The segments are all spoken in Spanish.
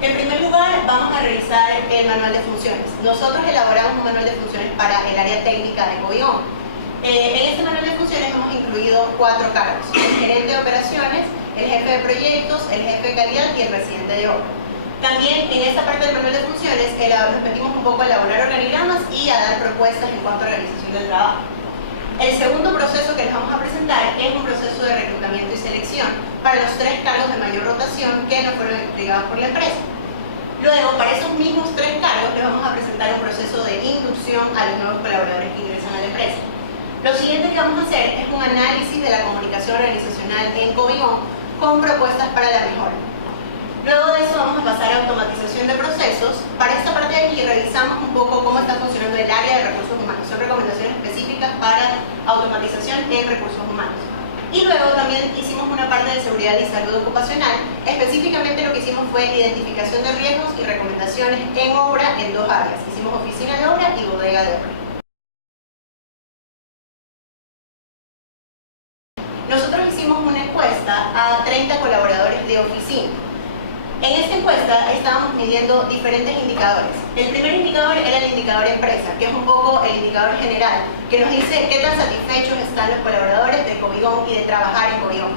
En primer lugar, vamos a revisar el manual de funciones. Nosotros elaboramos un manual de funciones para el área técnica de Cobigón. En este manual de funciones hemos incluido 4 cargos: el gerente de operaciones, el jefe de proyectos, el jefe de calidad y el residente de obra. También en esta parte del manual de funciones repetimos un poco a elaborar organigramas y a dar propuestas en cuanto a organización del trabajo. El segundo proceso que les vamos a presentar es un proceso de reclutamiento y selección para los 3 cargos de mayor rotación que nos fueron entregados por la empresa. Luego, para esos mismos 3 cargos, les vamos a presentar un proceso de inducción a los nuevos colaboradores que ingresan a la empresa. Lo siguiente que vamos a hacer es un análisis de la comunicación organizacional en Cobigón con propuestas para la mejora. Luego de eso vamos a pasar a automatización de procesos. Para esta parte de aquí revisamos un poco cómo está funcionando el área de recursos humanos. Son recomendaciones específicas para automatización en recursos humanos. Y luego también hicimos una parte de seguridad y salud ocupacional. Específicamente lo que hicimos fue identificación de riesgos y recomendaciones en obra en 2 áreas. Hicimos oficina de obra y bodega de obra. Nosotros hicimos una encuesta a 30 colaboradores de oficina. En esta encuesta estábamos midiendo diferentes indicadores. El primer indicador era el indicador empresa, que es un poco el indicador general, que nos dice qué tan satisfechos están los colaboradores de Cobigón y de trabajar en Cobigón.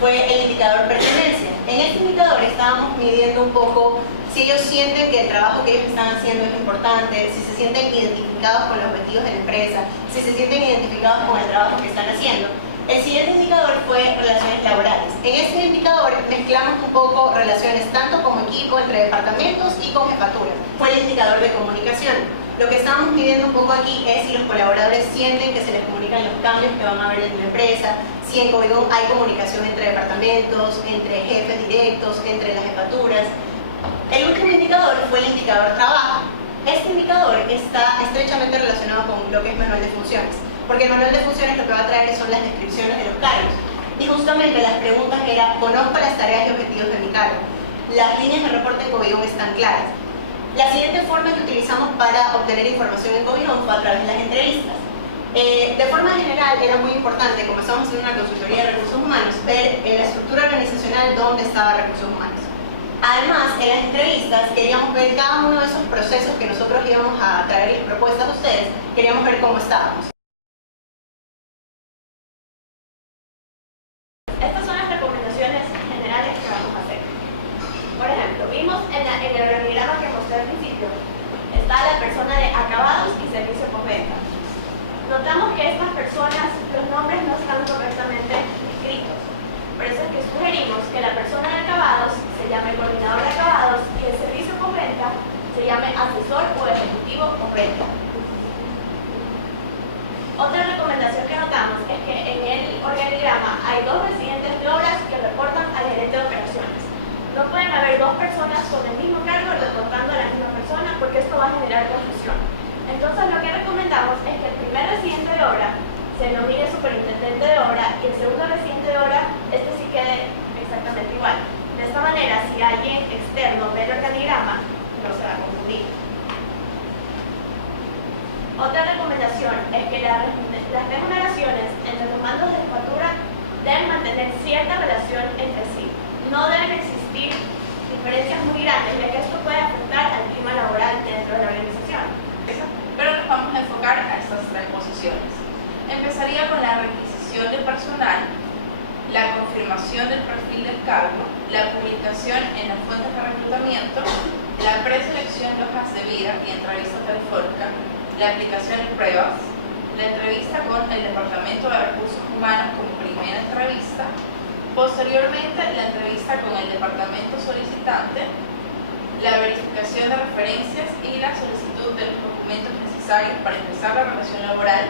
Fue el indicador pertenencia. En este indicador estábamos midiendo un poco si ellos sienten que el trabajo que ellos están haciendo es importante, si se sienten identificados con los objetivos de la empresa, si se sienten identificados con el trabajo que están haciendo. El siguiente indicador fue relaciones laborales. En este indicador mezclamos un poco relaciones tanto como equipo, entre departamentos y con jefatura. Fue el indicador de comunicación. Lo que estamos midiendo un poco aquí es si los colaboradores sienten que se les comunican los cambios que van a haber en la empresa, si en Cobigón hay comunicación entre departamentos, entre jefes directos, entre las jefaturas. El último indicador fue el indicador trabajo. Este indicador está estrechamente relacionado con lo que es manual de funciones, porque el manual de funciones lo que va a traer son las descripciones de los cargos. Y justamente las preguntas eran: conozco las tareas y objetivos de mi cargo. Las líneas de reporte en Cobigón están claras. La siguiente forma que utilizamos para obtener información en Cobigón fue a través de las entrevistas. De forma general era muy importante, como estamos en una consultoría de recursos humanos, ver en la estructura organizacional dónde estaba recursos humanos. Además, en las entrevistas queríamos ver cada uno de esos procesos que nosotros íbamos a traerles propuestas a ustedes, queríamos ver cómo estábamos. Estas son las recomendaciones generales que vamos a hacer. Por ejemplo, vimos en el organigrama que mostré al principio, está la persona de acabados y servicio postventa. Notamos que estas personas, los nombres no están correctamente escritos. Por eso es que sugerimos que la persona de acabados se llame coordinador de acabados y el servicio postventa se llame asesor o ejecutivo postventa. Otra recomendación que notamos es que en el organigrama hay 2 residentes de obras que reportan al gerente de operaciones. No pueden haber 2 personas con el mismo cargo reportando a la misma persona, porque esto va a generar confusión. Entonces lo que recomendamos es que el primer residente de obra se nomine superintendente de obra y el segundo residente de obra, este sí quede exactamente igual. De esta manera, si alguien externo ve el organigrama, no se va a confundir. Otra recomendación es que las remuneraciones entre los mandos de jefatura deben mantener cierta relación entre sí. No deben existir diferencias muy grandes, ya que esto puede afectar al clima laboral dentro de la organización. Pero nos vamos a enfocar a estas 3 posiciones. Empezaría con la requisición de personal, la confirmación del perfil del cargo, la publicación en las fuentes de reclutamiento, la preselección de hojas de vida y entrevista telefónica, la aplicación de pruebas, la entrevista con el Departamento de Recursos Humanos como primera entrevista, posteriormente la entrevista con el departamento solicitante, la verificación de referencias y la solicitud de los documentos necesarios para empezar la relación laboral,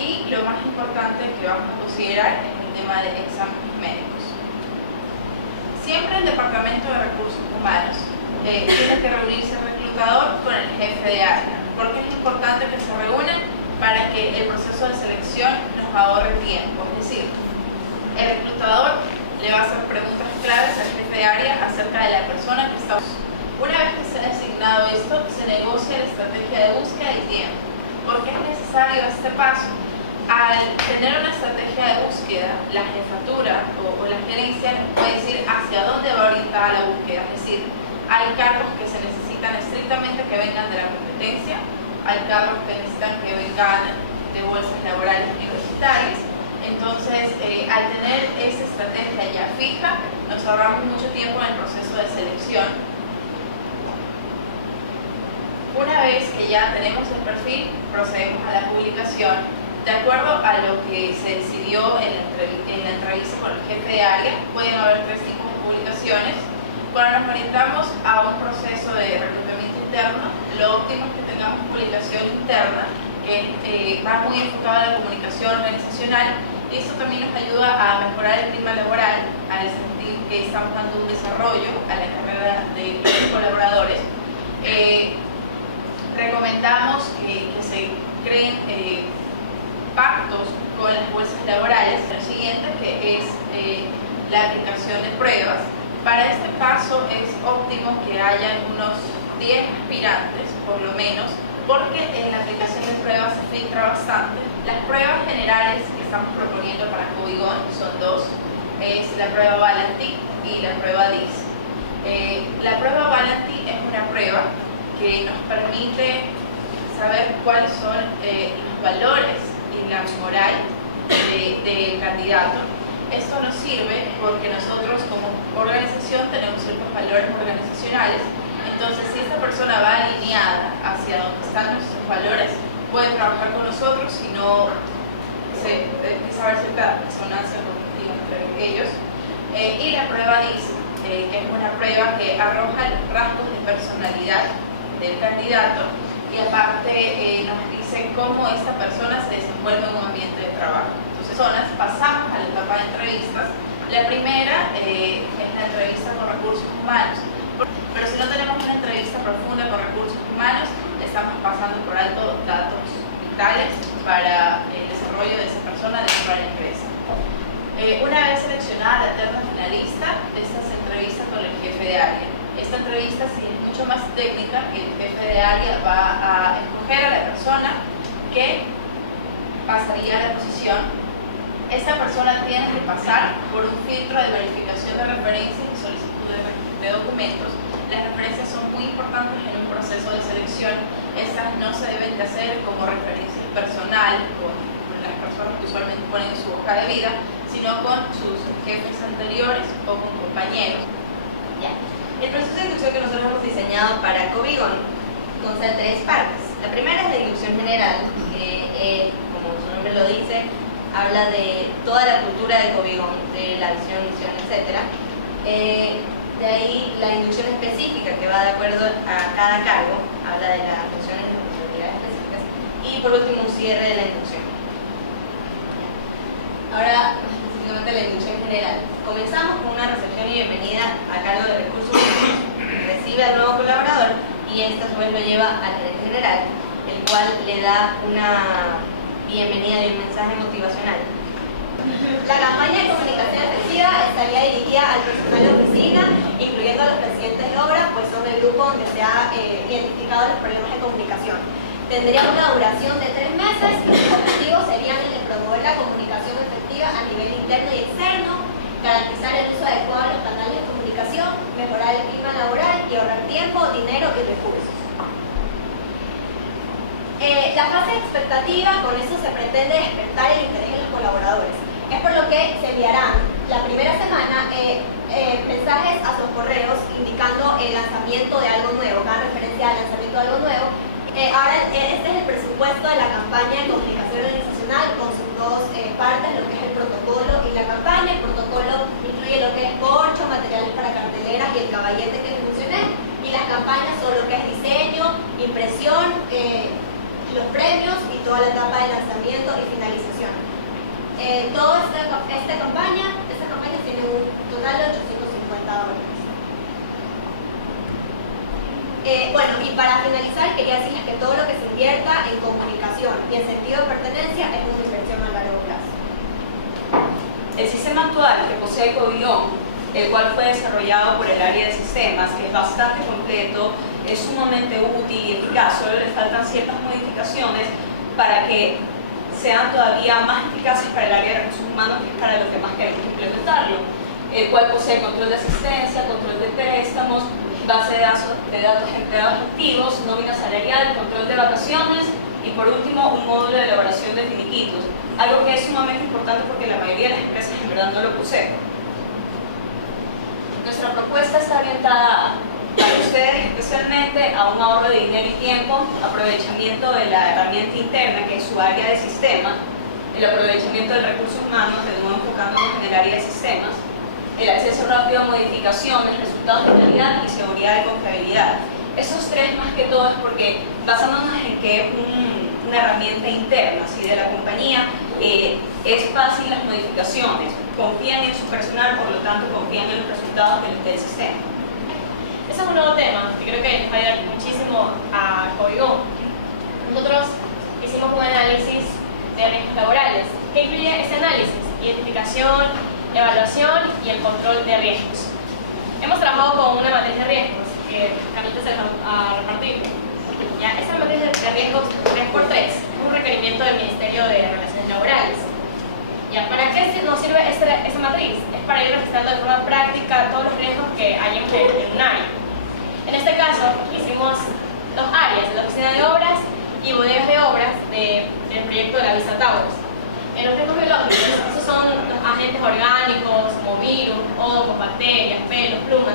y lo más importante que vamos a considerar es el tema de exámenes médicos. Siempre el Departamento de Recursos Humanos tiene que reunirse el reclutador con el jefe de área, porque es importante que se reúnan para que el proceso de selección nos ahorre tiempo. Es decir, el reclutador le va a hacer preguntas claves al jefe de área acerca de la persona que está buscando. Una vez que se ha designado esto, se negocia la estrategia de búsqueda y tiempo. ¿Por qué es necesario este paso? Al tener una estrategia de búsqueda, la jefatura o la gerencia puede decir hacia dónde va orientada la búsqueda, es decir, Hay cargos que se necesitan estrictamente que vengan de la competencia, hay cargos que necesitan que vengan de bolsas laborales universitarias. Entonces, al tener esa estrategia ya fija, nos ahorramos mucho tiempo en el proceso de selección. Una vez que ya tenemos el perfil, procedemos a la publicación. De acuerdo a lo que se decidió en la entrevista con el jefe de área, pueden haber 3 tipos de publicaciones. Cuando nos orientamos a un proceso de reclutamiento interno, lo óptimo es que tengamos publicación interna, que va muy enfocada a la comunicación organizacional, y esto también nos ayuda a mejorar el clima laboral, al sentir que estamos dando un desarrollo a la carrera de los colaboradores. Recomendamos que se creen pactos con las bolsas laborales. Lo siguiente, que es la aplicación de pruebas. Para este paso es óptimo que hayan unos 10 aspirantes, por lo menos, porque en la aplicación de pruebas se filtra bastante. Las pruebas generales que estamos proponiendo para Cobigón son 2, es la prueba Valentin y la prueba DIS. La prueba Valentin es una prueba que nos permite saber cuáles son los valores y la moral del candidato. Esto nos sirve porque nosotros como organización tenemos ciertos valores organizacionales. Entonces, si esta persona va alineada hacia donde están nuestros valores, puede trabajar con nosotros, si no se empieza a ver cierta resonancia cognitiva entre ellos. Y la prueba DIS, que es una prueba que arroja los rasgos de personalidad del candidato y aparte nos dice cómo esta persona se desenvuelve en un ambiente de trabajo. Pasamos a la etapa de entrevistas. La primera es la entrevista con recursos humanos, pero si no tenemos una entrevista profunda con recursos humanos, estamos pasando por alto datos vitales para el desarrollo de esa persona dentro de la empresa. Una vez seleccionada la terna finalista, esta se entrevista con el jefe de área. Esta entrevista sí es mucho más técnica, el jefe de área va a escoger a la persona que pasaría a la posición. Esta persona tiene que pasar por un filtro de verificación de referencias y solicitud de documentos. Las referencias son muy importantes en un proceso de selección. Estas no se deben de hacer como referencia personal con las personas que usualmente ponen en su hoja de vida, sino con sus jefes anteriores o con compañeros. Ya. El proceso de inducción que nosotros hemos diseñado para Cobigón consta de 3 partes. La primera es la inducción general, que como su nombre lo dice, habla de toda la cultura de Cobigón, de la visión, misión, etc. De ahí la inducción específica, que va de acuerdo a cada cargo, habla de las funciones y responsabilidades específicas. Y por último, un cierre de la inducción. Ahora, específicamente la inducción general. Comenzamos con una recepción y bienvenida a cargo de recursos humanos. Recibe al nuevo colaborador y esta a su vez lo lleva al gerente general, el cual le da una bienvenida y un mensaje motivacional. La campaña de comunicación efectiva estaría dirigida al personal de oficina, incluyendo a los presidentes de obra, pues son el grupo donde se ha identificado los problemas de comunicación. Tendría una duración de 3 meses y sus objetivos serían el de promover la comunicación efectiva a nivel interno y externo, garantizar el uso adecuado de los canales de comunicación, mejorar el clima laboral y ahorrar tiempo, dinero y recursos. La fase de expectativa, con eso se pretende despertar el interés de los colaboradores. Es por lo que se enviarán la primera semana mensajes a sus correos indicando el lanzamiento de algo nuevo, cada referencia al lanzamiento de algo nuevo. Ahora este es el presupuesto de la campaña de comunicación organizacional con sus 2 partes, lo que es el protocolo y la campaña. El protocolo incluye lo que es corcho, materiales para carteleras y el caballete que les mencioné, y las campañas son lo que es diseño, impresión, los premios y toda la etapa de lanzamiento y finalización. Toda esta campaña tiene un total de $850. Bueno, y para finalizar quería decirles que todo lo que se invierta en comunicación y en sentido de pertenencia es una inversión a largo plazo. El sistema actual que posee Cobigón, el cual fue desarrollado por el área de sistemas, que es bastante completo, es sumamente útil y eficaz, solo le faltan ciertas modificaciones para que sean todavía más eficaces para el área de recursos humanos, que es para lo que más queremos implementarlo, el cual posee control de asistencia, control de préstamos, base de datos de empleados activos, nómina salarial, control de vacaciones y por último un módulo de elaboración de finiquitos, algo que es sumamente importante porque la mayoría de las empresas en verdad no lo poseen. Nuestra propuesta está orientada para ustedes especialmente a un ahorro de dinero y tiempo, aprovechamiento de la herramienta interna que es su área de sistema, el aprovechamiento del recurso humano, de nuevo enfocándonos en el área de sistemas, el acceso rápido a modificaciones, resultados de calidad y seguridad de confiabilidad. Esos tres más que todo es porque basándonos en que es una herramienta interna ¿sí? de la compañía, es fácil las modificaciones, confían en su personal, por lo tanto confían en los resultados del sistema. Ese es un nuevo tema que creo que nos va a ayudar muchísimo a Cobigón. Nosotros hicimos un análisis de riesgos laborales. ¿Qué incluye ese análisis? Identificación, evaluación y el control de riesgos. Hemos trabajado con una matriz de riesgos que Carlita se va a repartir. Ya, esa matriz de riesgos 3x3 es un requerimiento del Ministerio de Relaciones Laborales. Ya, ¿para qué nos sirve esta matriz? Es para ir registrando de forma práctica todos los riesgos que hay en un área. En este caso, hicimos dos áreas, la oficina de obras y bodegas de obras del proyecto de la Vista Towers. En los riesgos biológicos, esos son los agentes orgánicos como virus, hongos, bacterias, pelos, plumas,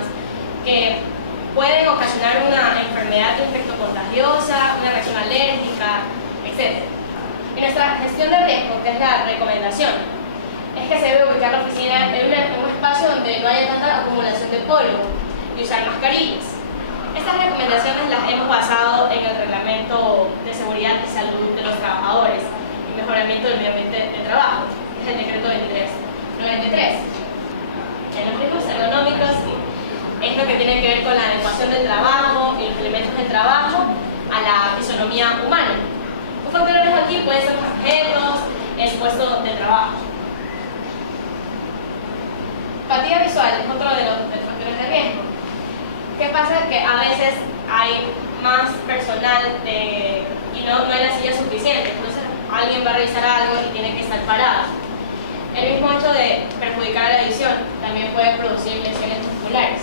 que pueden ocasionar una enfermedad infectocontagiosa, una reacción alérgica, etc. Y nuestra gestión de riesgo, que es la recomendación, es que se debe ubicar la oficina en un espacio donde no haya tanta acumulación de polvo y usar mascarillas. Estas recomendaciones las hemos basado en el Reglamento de Seguridad y Salud de los Trabajadores y Mejoramiento del Medio Ambiente de Trabajo, que es el Decreto 2393. En los riesgos ergonómicos es lo que tiene que ver con la adecuación del trabajo y los elementos del trabajo a la fisonomía humana. Un factor de riesgo aquí puede ser los objetos, el puesto de trabajo. Fatiga visual es otro de los factores de riesgo. ¿Qué pasa? Que a veces hay más personal y no hay la silla suficiente, entonces alguien va a revisar algo y tiene que estar parado. El mismo hecho de perjudicar a la visión también puede producir lesiones musculares.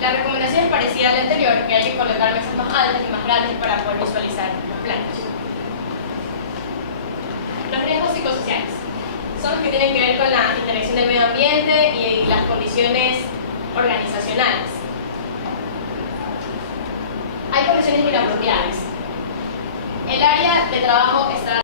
La recomendación es parecida a la anterior, que hay que colocar mesas más altas y más grandes para poder visualizar los planos. Los riesgos psicosociales son los que tienen que ver con la interacción del medio ambiente y las condiciones organizacionales. Hay condiciones inapropiadas. El área de trabajo está